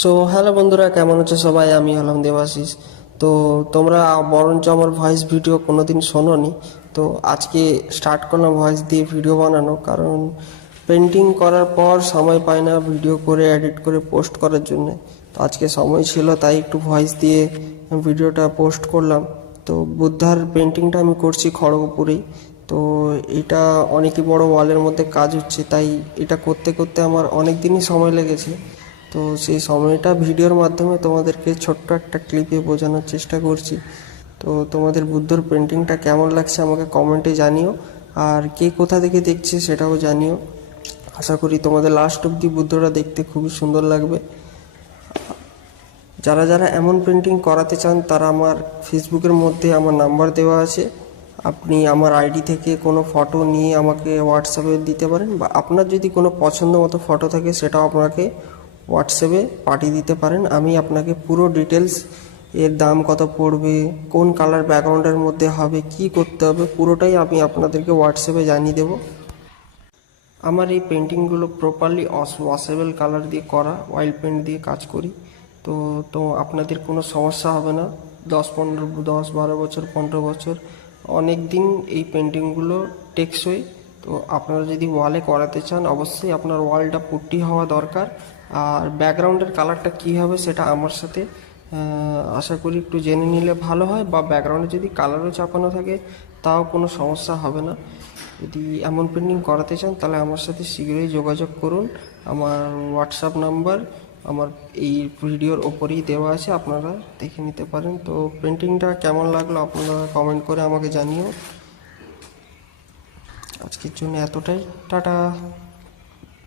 So hello বন্ধুরা, কেমন আছো সবাই? আমি হলাম দেবাশিস। তো তোমরা বরঞ্চ আমার ভয়েস ভিডিও কোনোদিন শোনোনি, তো আজকে স্টার্ট করলাম ভয়েস দিয়ে ভিডিও বানানো। কারণ পেন্টিং করার পর সময় পাই না ভিডিও করে এডিট করে পোস্ট করার জন্য। তো আজকে সময় ছিল, তাই একটু ভয়েস দিয়ে ভিডিওটা পোস্ট করলাম। তো বুদ্ধার পেন্টিংটা আমি করছি খড়গপুরেই। তো এটা অনেকই বড় ওয়ালের মধ্যে কাজ হচ্ছে, তাই এটা করতে করতে আমার অনেক দিনই সময় লেগেছে। তো সেই সময়টা ভিডিওর মাধ্যমে তোমাদেরকে ছোট্ট একটা ক্লিপে বোঝানোর চেষ্টা করছি। তো তোমাদের বুদ্ধর পেন্টিংটা কেমন লাগছে আমাকে কমেন্টে জানিও, আর কে কোথা থেকে দেখছে সেটাও জানিও। আশা করি তোমাদের লাস্ট অবধি বুদ্ধটা দেখতে খুবই সুন্দর লাগবে। যারা যারা এমন পেন্টিং করাতে চান তারা আমার ফেসবুকের মধ্যে আমার নাম্বার দেওয়া আছে। আপনি আমার আইডি থেকে কোনো ফটো নিয়ে আমাকে হোয়াটসঅ্যাপে দিতে পারেন, বা আপনার যদি কোনো পছন্দ মতো ফটো থাকে সেটাও আপনাকে হোয়াটসঅ্যাপে পাঠিয়ে দিতে পারেন। আমি আপনাকে পুরো ডিটেলস, এর দাম কত পড়বে, কোন কালার ব্যাকগ্রাউন্ডের মধ্যে হবে, কি করতে হবে, পুরোটাই আমি আপনাদেরকে হোয়াটসঅ্যাপে জানিয়ে দেবো। আমার এই পেন্টিংগুলো প্রপারলি ওয়াশেবল কালার দিয়ে করা, অয়েল পেন্ট দিয়ে কাজ করি। তো তো আপনাদের কোনো সমস্যা হবে না। 10 12 বছর 15 বছর অনেক দিন এই পেন্টিংগুলো টেকসই। তো আপনারা যদি ওয়ালে করাতে চান অবশ্যই আপনার ওয়ালটা পুট্টি হওয়া দরকার। আর ব্যাকগ্রাউন্ডের কালারটা কী হবে সেটা আমার সাথে আশা করি একটু জেনে নিলে ভালো হয়, বা ব্যাকগ্রাউন্ডে যদি কালারও চাপানো থাকে তাও কোনো সমস্যা হবে না। যদি এমন পেন্টিং করাতে চান তাহলে আমার সাথে শীঘ্রই যোগাযোগ করুন। আমার হোয়াটসঅ্যাপ নাম্বার আমার এই ভিডিওর ওপরেই দেওয়া আছে, আপনারা দেখে নিতে পারেন। তো পেন্টিংটা কেমন লাগলো আপনারা কমেন্ট করে আমাকে জানিও। আজকের জন্য এতটাই, টাটা।